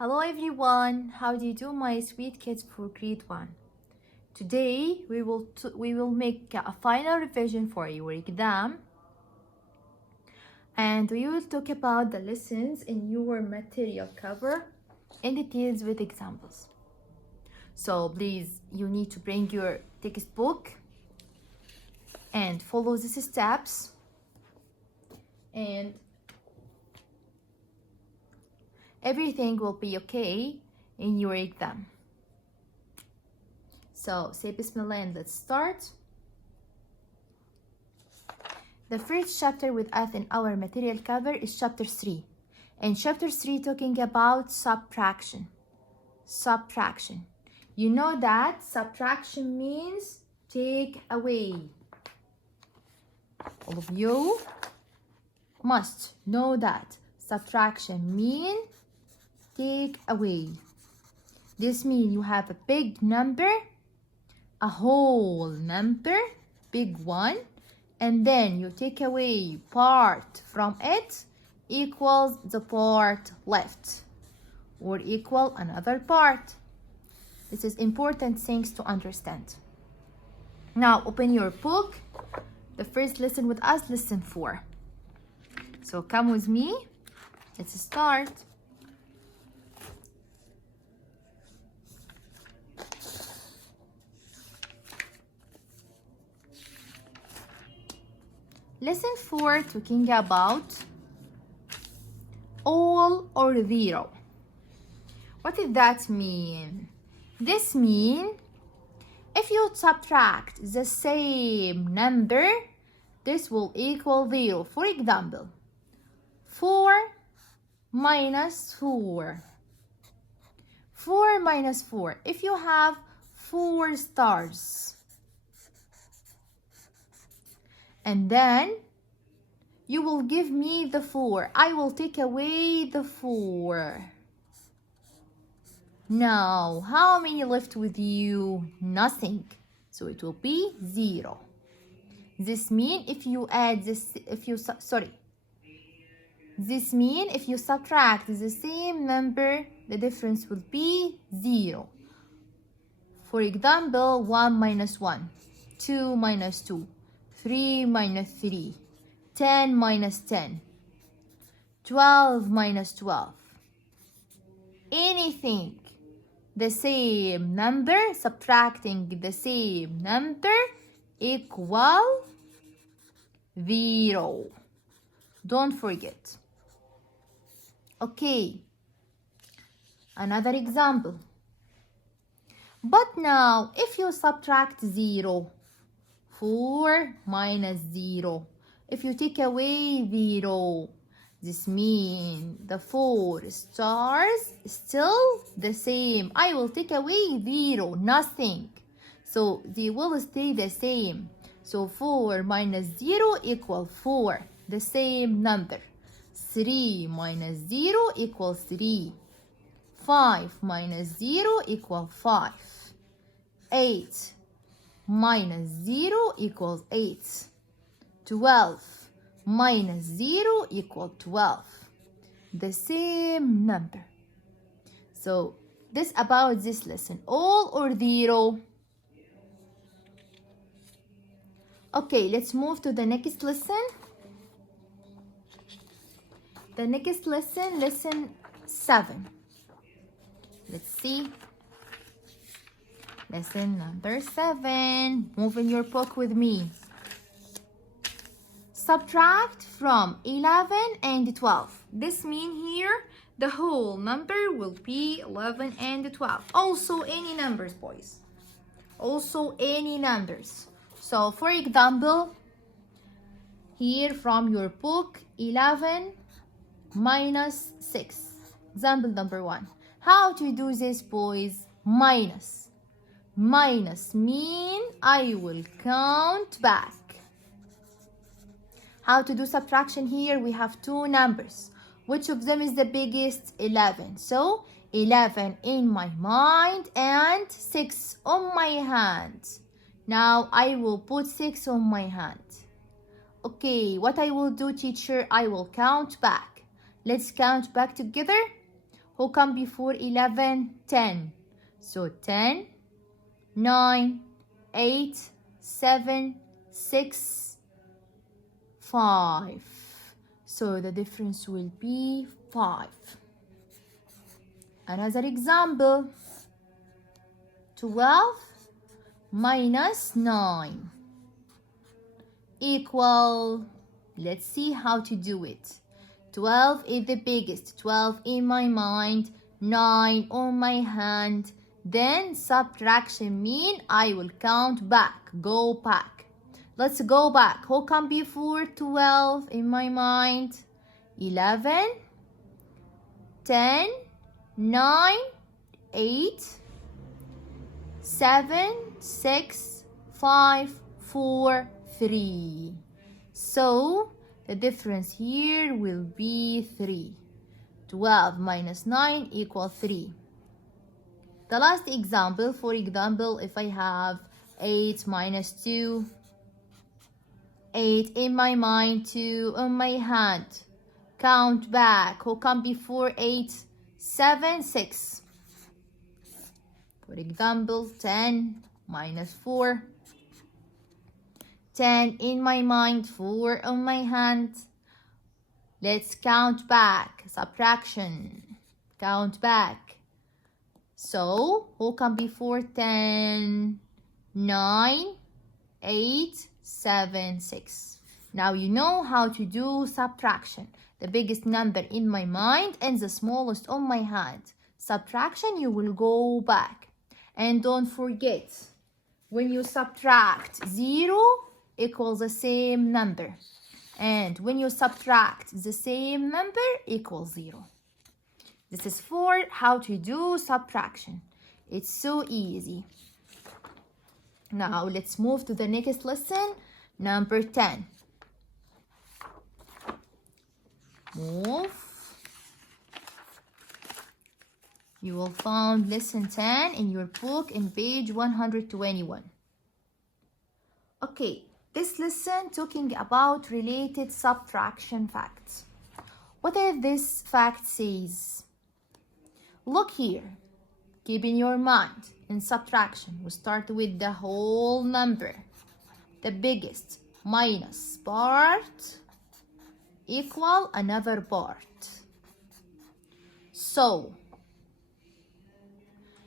Hello everyone, how do you do my sweet kids for grade 1? Today we will make a final revision for your exam and we will talk about the lessons in your material cover in details with examples. So please, you need to bring your textbook and follow these steps and everything will be okay in your exam. So say Bismillah and let's start. The first chapter with us in our material cover is chapter 3. And chapter 3 talking about subtraction. Subtraction. You know that subtraction means take away. All of you must know that subtraction means take away. This means you have a big number, a whole number, big one, and then you take away part from it equals the part left or equal another part. This is important things to understand. Now open your book. The first lesson with us, lesson 4. So come with me. Let's start. Lesson 4 talking about all or zero. What does that mean? This means if you subtract the same number, this will equal 0. For example, 4 minus 4. 4 minus 4. If you have 4 stars, and then you will give me the 4. I will take away the 4. Now, how many left with you? Nothing. So it will be 0. This means if you add this, this means if you subtract the same number, the difference will be 0. For example, 1 minus 1, 2 minus 2, 3 minus 3, 10 minus 10, 12 minus 12. Anything the same number, subtracting the same number equal 0. Don't forget. Okay, another example. But now if you subtract 0, 4 minus 0. If you take away 0, this means the 4 stars still the same. I will take away 0, nothing. So they will stay the same. So 4 minus 0 equals 4, the same number. 3 minus 0 equals 3. 5 minus 0 equals 5. 8 minus 0 equals 8. 12 minus 0 equals 12. The same number. So this about this lesson. All or 0. Okay, let's move to the next lesson. The next lesson, lesson 7. Let's see. Lesson number 7. Move in your book with me. Subtract from 11 and 12. This means here the whole number will be 11 and 12. Also any numbers, boys. Also any numbers. So for example, here from your book, 11 minus 6. Example number 1. How to do this, boys? Minus. Minus mean I will count back. How to do subtraction here? We have two numbers. Which of them is the biggest? 11. So 11 in my mind and 6 on my hand. Now I will put 6 on my hand. Okay, what I will do, teacher? I will count back. Let's count back together. Who come before 11? 10. So 10, 9, 8, 7, 6, 5. So the difference will be 5. Another example. 12 minus 9 equal, let's see how to do it. 12 is the biggest, 12 in my mind, 9 on my hand. Then subtraction mean I will count back, go back. Let's go back. Who come before 12 in my mind? 11, 10, 9, 8, 7, 6, 5, 4, 3. So the difference here will be 3. 12 minus 9 equals 3. The last example, for example, if I have 8 minus 2, 8 in my mind, 2 on my hand. Count back. Who come before 8? 7, 6. For example, 10 minus 4. 10 in my mind, 4 on my hand. Let's count back. Subtraction. Count back. So, who come before 10? 9, 8, 7, 6. Now you know how to do subtraction. The biggest number in my mind and the smallest on my hand. Subtraction, you will go back. And don't forget, when you subtract 0 equals the same number. And when you subtract the same number equals 0. This is for how to do subtraction. It's so easy. Now let's move to the next lesson, number 10. Move. You will find lesson 10 in your book in page 121. Okay, this lesson talking about related subtraction facts. What if this fact says? Look here. Keep in your mind, in subtraction, we start with the whole number. The biggest minus part equal another part. So,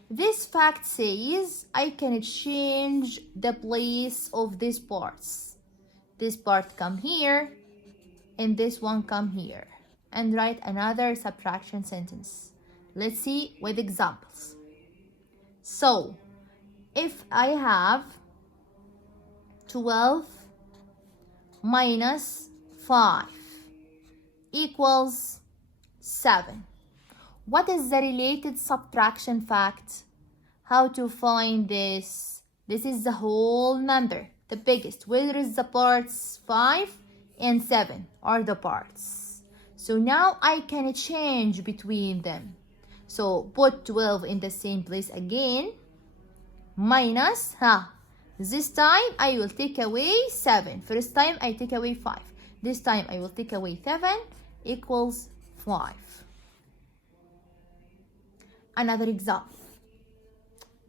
this fact says I can change the place of these parts. This part come here and this one come here. And write another subtraction sentence. Let's see with examples. So, if I have 12 minus 5 equals 7. What is the related subtraction fact? How to find this? This is the whole number, the biggest. Where is the parts? 5 and 7 are the parts. So now I can change between them. So put 12 in the same place again. Minus, this time I will take away 7. First time I take away 5. This time I will take away 7 equals 5. Another example.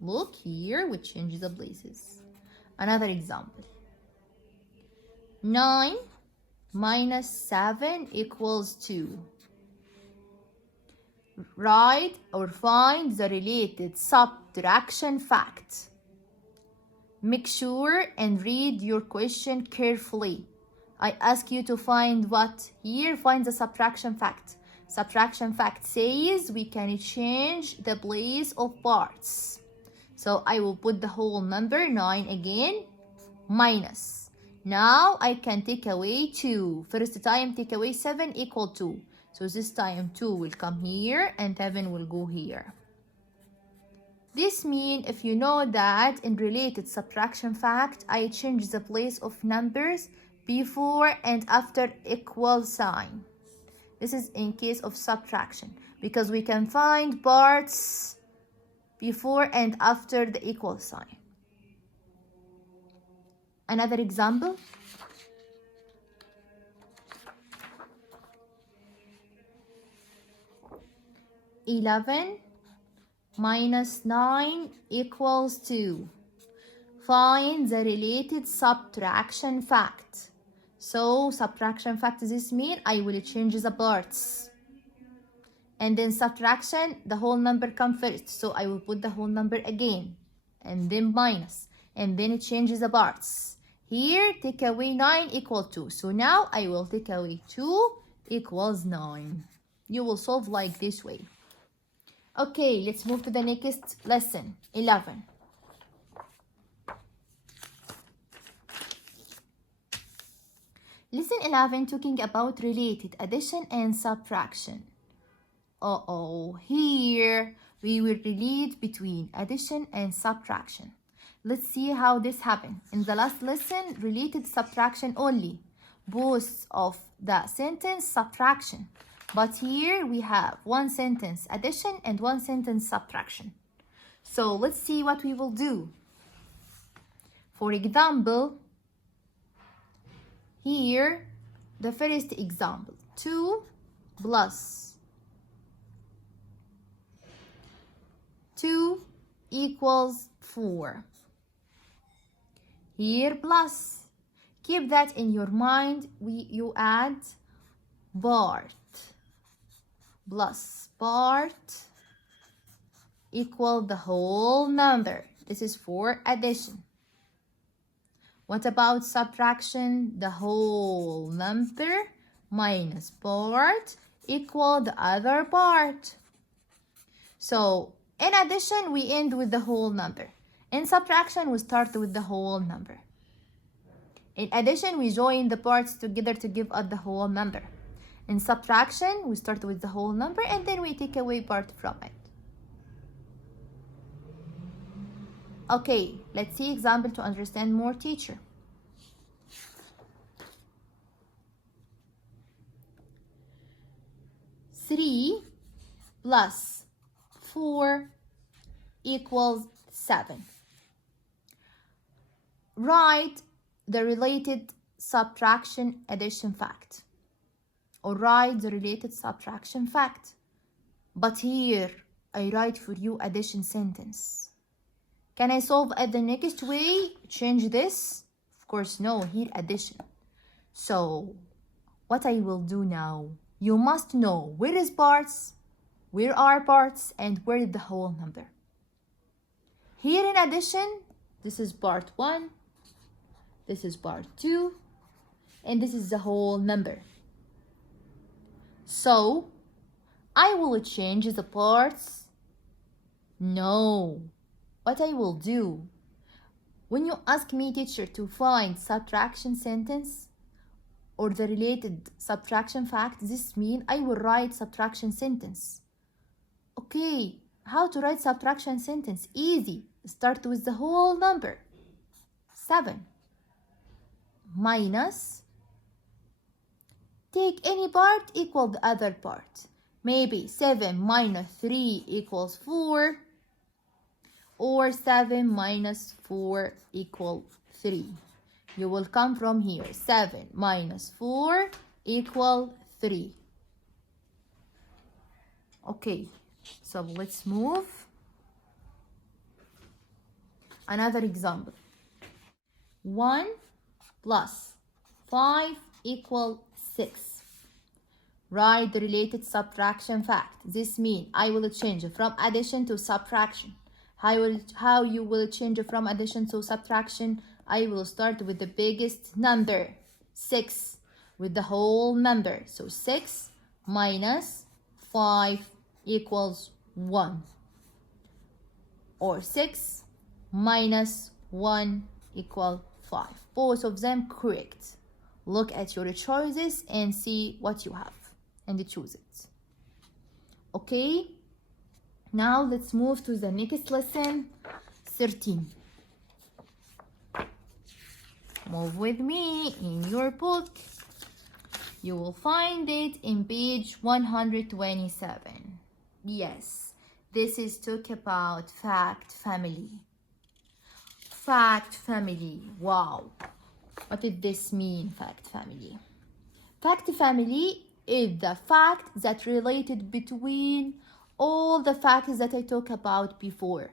Look here, we change the places. Another example. 9 minus 7 equals 2. Write or find the related subtraction fact. Make sure and read your question carefully. I ask you to find what? Here, find the subtraction fact. Subtraction fact says we can change the place of parts. So I will put the whole number 9 again, minus. Now I can take away 2. First time take away 7 equal 2. So this time 2 will come here and 7 will go here. This means if you know that in related subtraction fact, I change the place of numbers before and after equal sign. This is in case of subtraction because we can find parts before and after the equal sign. Another example. 11 minus 9 equals 2. Find the related subtraction fact. So subtraction fact, this means I will change the parts. And then subtraction, the whole number come first. So I will put the whole number again. And then minus. And then it changes the parts. Here, take away 9 equal 2. So now I will take away 2 equals 9. You will solve like this way. Okay, let's move to the next lesson, 11. Lesson 11 talking about related addition and subtraction. Here we will relate between addition and subtraction. Let's see how this happened. In the last lesson, related subtraction only. Both of the sentence subtraction. But here we have one sentence addition and one sentence subtraction. So let's see what we will do. For example, here, the first example, 2 plus 2 equals 4. Here plus, keep that in your mind, you add part plus part equal the whole number. This is for addition. What about subtraction? The whole number minus part equal the other part. So in addition, we end with the whole number. In subtraction, we start with the whole number. In addition, we join the parts together to give us the whole number. In subtraction, we start with the whole number and then we take away part from it. Okay, let's see example to understand more, teacher. Three plus 4 equals 7. Write the related subtraction addition fact. Or write the related subtraction fact. But here, I write for you addition sentence. Can I solve it the next way? Change this? Of course, no. Here, addition. So, what I will do now, you must know where is parts, where are parts, and where is the whole number. Here in addition, this is part 1, this is part 2, and this is the whole number. So, I will change the parts? No. What I will do, when you ask me, teacher, to find subtraction sentence or the related subtraction fact, this means I will write subtraction sentence. Okay, how to write subtraction sentence? Easy. Start with the whole number. 7 minus, take any part equal the other part. Maybe 7 minus 3 equals 4, or 7 minus 4 equal 3. You will come from here. 7 minus 4 equal 3. Okay, so let's move. Another example. 1 plus 5 equal 6. Write the related subtraction fact. This means I will change from addition to subtraction. How you will change from addition to subtraction? I will start with the biggest number, 6, with the whole number. So 6 minus 5 equals 1. Or 6 minus 1 equal 5. Both of them correct. Look at your choices and see what you have and choose it. Okay, now let's move to the next lesson, 13. Move with me in your book. You will find it in page 127. Yes, this is talk about fact family. Fact family. Wow. What did this mean, fact family? Fact family is the fact that related between all the facts that I talked about before,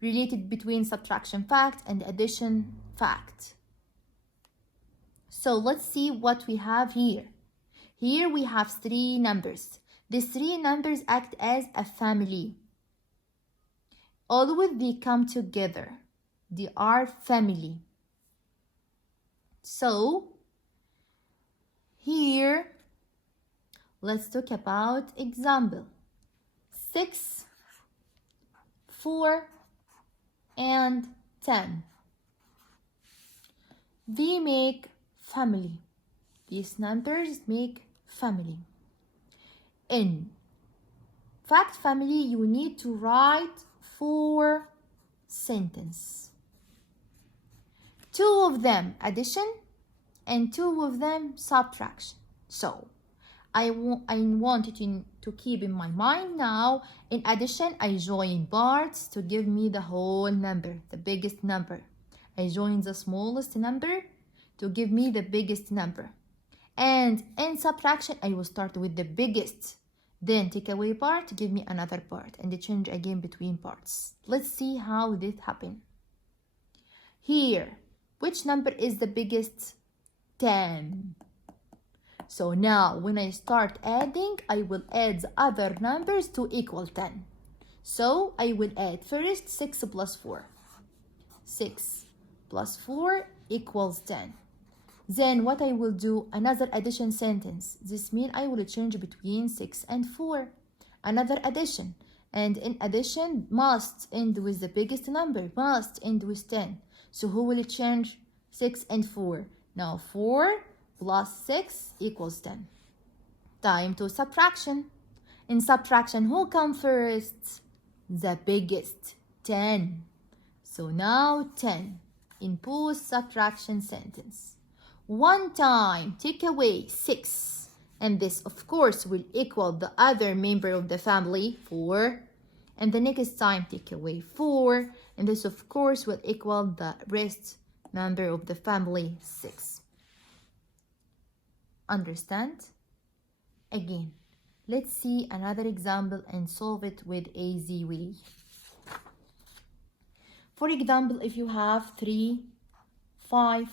related between subtraction fact and addition fact. So let's see what we have here. Here we have three numbers. These three numbers act as a family. Always they come together. They are family. So here, let's talk about example. 6, 4, and 10. They make family. These numbers make family. In fact family, you need to write 4 sentences. 2 of them addition and 2 of them subtraction. So I want you to keep in my mind now. In addition, I join parts to give me the whole number, the biggest number. I join the smallest number to give me the biggest number. And in subtraction, I will start with the biggest, then take away part to give me another part, and change again between parts. Let's see how this happens. Here, which number is the biggest? 10. So now when I start adding, I will add the other numbers to equal 10. So I will add first 6 plus 4. 6 plus 4 equals 10. Then what I will do, another addition sentence. This means I will change between 6 and 4. Another addition. And in addition, must end with the biggest number, must end with 10. So who will change? 6 and 4. Now 4 plus 6 equals 10. Time to subtraction. In subtraction, who comes first? The biggest, 10. So now 10 in post-subtraction sentence. One time, take away 6. And this, of course, will equal the other member of the family, 4. And the next time, take away 4. And this, of course, will equal the rest member of the family, 6. Understand? Again, let's see another example and solve it with easy way. For example, if you have 3, 5,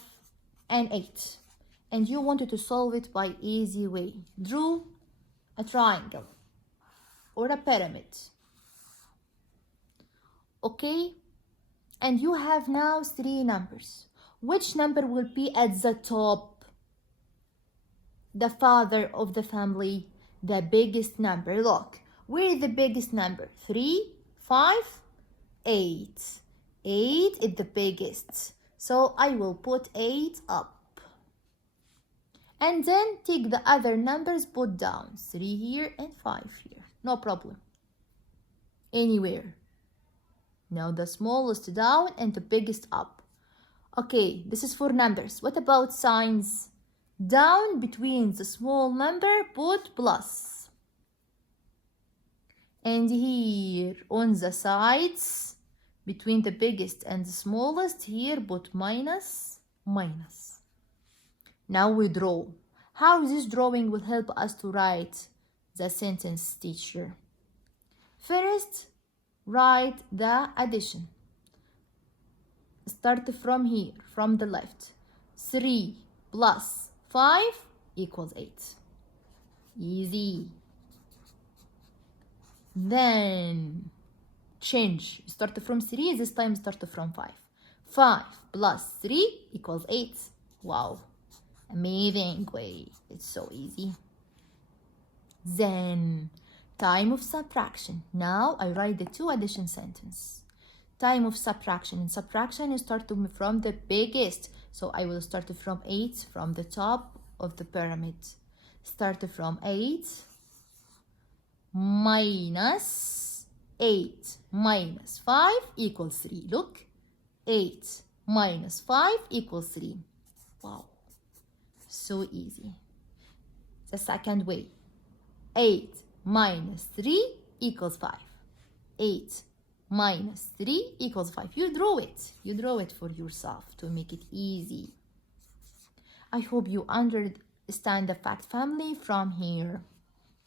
and 8, and you wanted to solve it by easy way, draw a triangle or a pyramid. Okay? And you have now 3 numbers. Which number will be at the top? The father of the family, the biggest number. Look, where is the biggest number? 3, 5, 8. 8 is the biggest. So I will put 8 up. And then take the other numbers, put down. 3 here and 5 here. No problem. Anywhere. Now the smallest down and the biggest up. Okay, this is for numbers. What about signs? Down between the small number, put plus. And here on the sides, between the biggest and the smallest, here put minus, minus. Now we draw. How this drawing will help us to write the sentence, teacher? First, write the addition. Start from here, from the left. 3 plus 5 equals 8. Easy. Then change. Start from 3, this time start from 5. 5 plus 3 equals 8. Wow. Amazing way. It's so easy. Then time of subtraction. Now I write the 2 addition sentence. Time of subtraction. In subtraction, you start from the biggest. So I will start from 8 from the top of the pyramid. Start from 8 minus 8 minus 5 equals 3. Look, 8 minus 5 equals 3. Wow, so easy. The second way, 8 minus 3 equals 5. 8 minus 3 equals 5. You draw it. You draw it for yourself to make it easy. I hope you understand the fact family from here.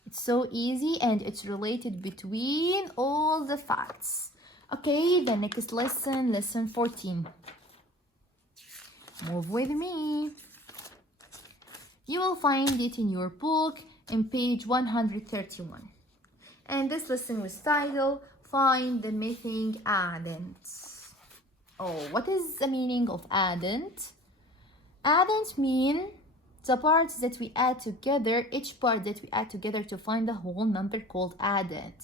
It's so easy and it's related between all the facts. Okay, the next lesson, lesson 14. Move with me. You will find it in your book in page 131. And this lesson was titled, Find the Missing Addend. Oh, what is the meaning of addend? Addend mean the parts that we add together, each part that we add together to find the whole number called addend.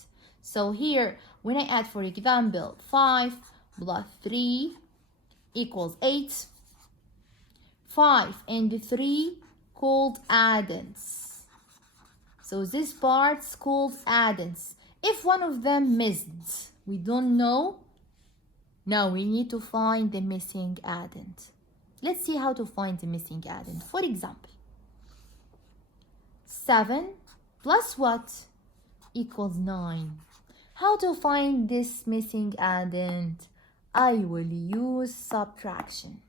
So here, when I add, for example, 5 plus 3 equals 8, 5 and 3 called addends. So this part's called addends. If one of them missed, we don't know. Now we need to find the missing addend. Let's see how to find the missing addend. For example, 7 plus what equals 9. How to find this missing addend? I will use subtraction.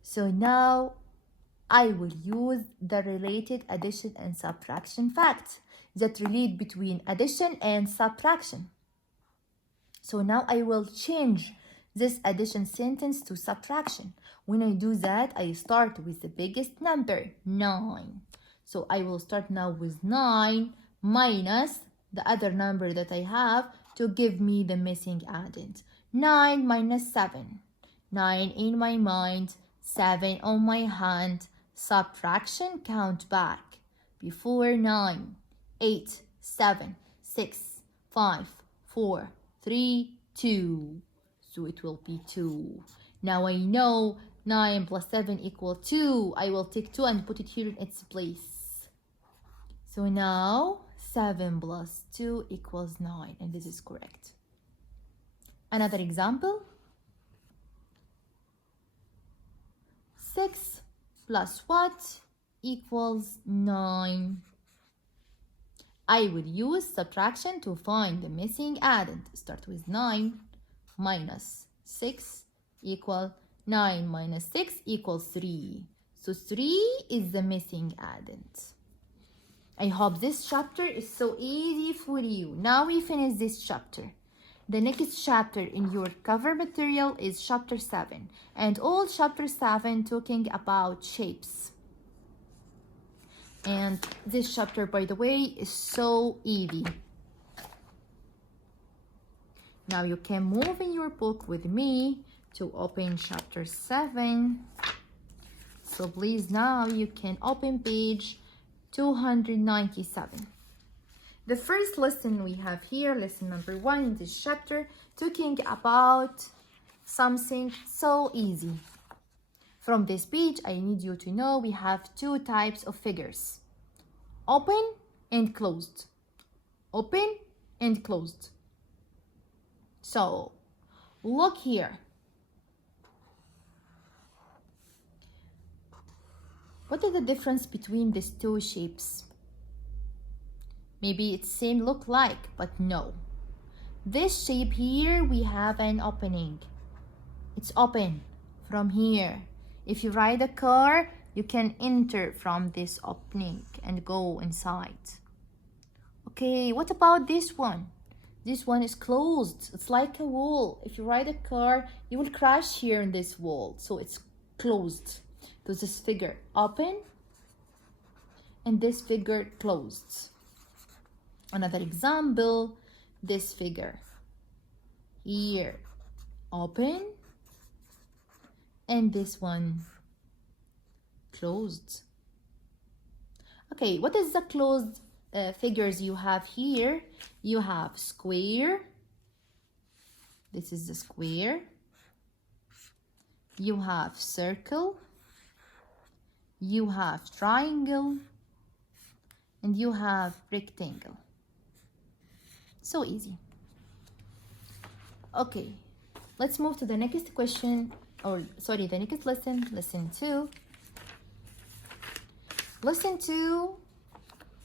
So now I will use the related addition and subtraction facts that relate between addition and subtraction. So now I will change this addition sentence to subtraction. When I do that, I start with the biggest number, 9. So I will start now with 9 minus the other number that I have to give me the missing addend. 9 minus 7. 9 in my mind, 7 on my hand. Subtraction, count back. Before 9, 8, 7, 6, 5, 4, 3, 2. So it will be 2. Now I know 9 plus 7 equal 2. I will take 2 and put it here in its place. So now 7 plus 2 equals 9, and this is correct. Another example. 6 plus what equals 9. I will use subtraction to find the missing addend. Start with 9 minus 6 equal 9 minus 6 equals 3. So 3 is the missing addend. I hope this chapter is so easy for you. Now we finish this chapter. The next chapter in your cover material is chapter 7, and all chapter 7 talking about shapes. And this chapter, by the way, is so easy. Now you can move in your book with me to open chapter 7. So please, now you can open page 297. The first lesson we have here, lesson number 1 in this chapter, talking about something so easy. From this page, I need you to know we have 2 types of figures. Open and closed. Open and closed. So, look here. What is the difference between these 2 shapes? Maybe it's same look like, but no. This shape here, we have an opening. It's open from here. If you ride a car, you can enter from this opening and go inside. Okay, what about this one? This one is closed. It's like a wall. If you ride a car, you will crash here in this wall. So it's closed. So this figure open and this figure closed. Another example, this figure here open and this one closed. Okay, what is the closed figures you have here? You have square. This is the square. You have circle. You have triangle. And you have rectangle. So easy. Okay, let's move to the next question, or sorry, the next lesson, lesson 2. Lesson 2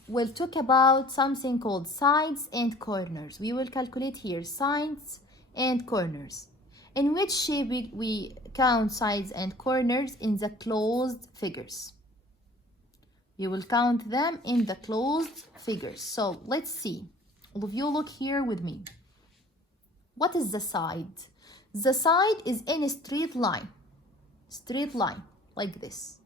will talk about something called sides and corners. We will calculate here sides and corners. In which shape we count sides and corners? In the closed figures. You will count them in the closed figures. So let's see. All of you look here with me. What is the side? The side is in a straight line. Straight line, like this.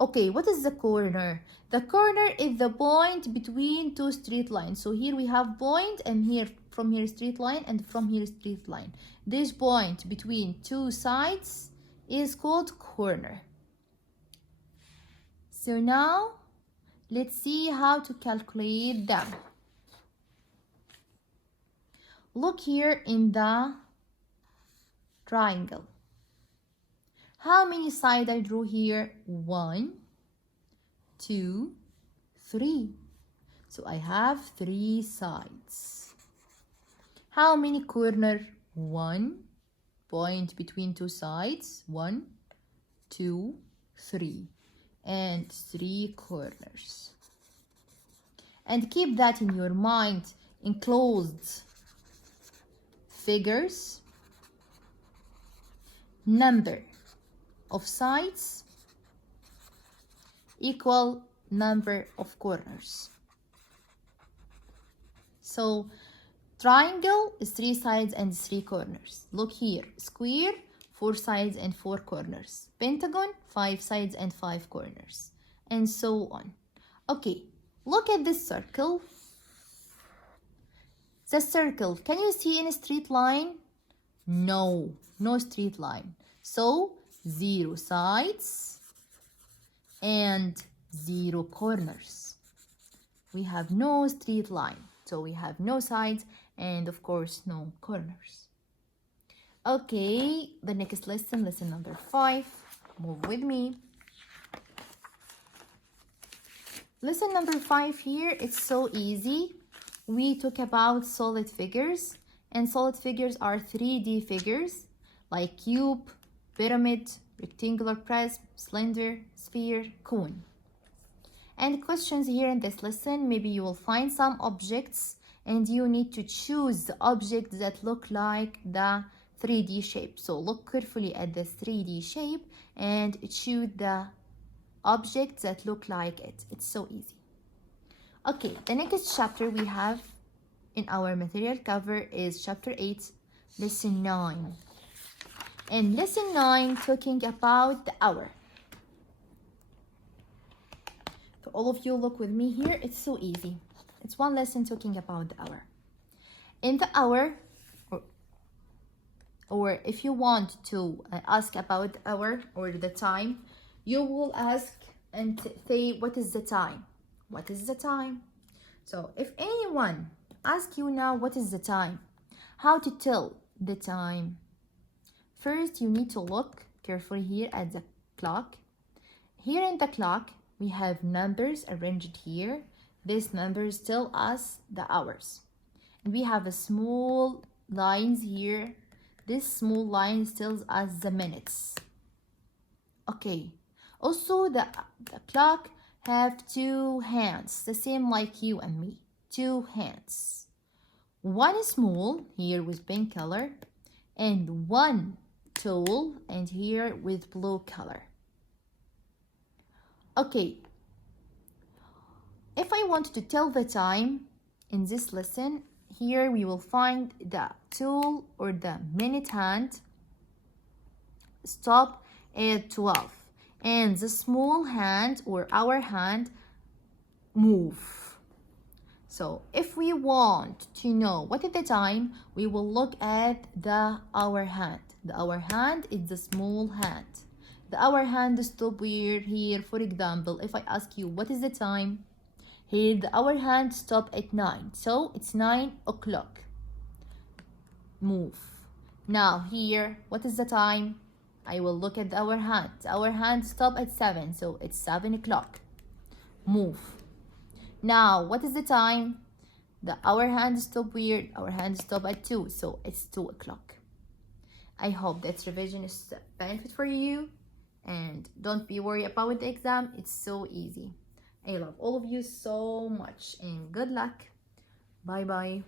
Okay, what is the corner? The corner is the point between two straight lines. So here we have point, and here from here straight line, and from here straight line. This point between two sides is called corner. So now let's see how to calculate them. Look here in the triangle. How many sides I drew here? 1, 2, 3. So I have 3 sides. How many corners? 1, point between two sides. 1, 2, 3. And 3 corners. And keep that in your mind. Enclosed figures, number of sides equal number of corners. So triangle is 3 sides and 3 corners. Look here. Square, 4 sides and 4 corners. Pentagon, 5 sides and 5 corners. And so on. Okay, look at this circle. The circle, can you see in a straight line? No, no straight line. So 0 sides and 0 corners. We have no straight line. So we have no sides and of course no corners. Okay, the next lesson, lesson number 5. Move with me. Lesson number 5 here, it's so easy. We talk about solid figures, and solid figures are 3D figures like cube, pyramid, rectangular prism, cylinder, sphere, cone. And questions here in this lesson, maybe you will find some objects and you need to choose the objects that look like the 3D shape. So look carefully at the 3D shape and choose the objects that look like it. It's so easy. Okay, the next chapter we have in our material cover is chapter 8, lesson 9. And lesson 9 talking about the hour. So all of you look with me here, it's so easy. It's one lesson talking about the hour. In the hour, or if you want to ask about the hour or the time, you will ask and say, what is the time? What is the time? So if anyone asks you now, what is the time? How to tell the time? First, you need to look carefully here at the clock. Here in the clock, we have numbers arranged here. These numbers tell us the hours. And we have a small lines here. This small line tells us the minutes. Okay. Also, the clock have 2 hands, the same like you and me. 2 hands. One small here with pink color, and one tall and here with blue color. Okay. If I want to tell the time in this lesson, here we will find the tall or the minute hand stop at 12. And the small hand or hour hand move. So if we want to know what is the time, we will look at the hour hand. The hour hand is the small hand. The hour hand stop here. For example, if I ask you what is the time, here the hour hand stop at 9. So it's 9 o'clock. Move. Now here, what is the time? I will look at our hand. Our hand stop at 7, so it's 7 o'clock. Move. Now, what is the time? Our hand stop weird. Our hand stop at 2, so it's 2 o'clock. I hope that revision is a benefit for you. And don't be worried about the exam. It's so easy. I love all of you so much. And good luck. Bye-bye.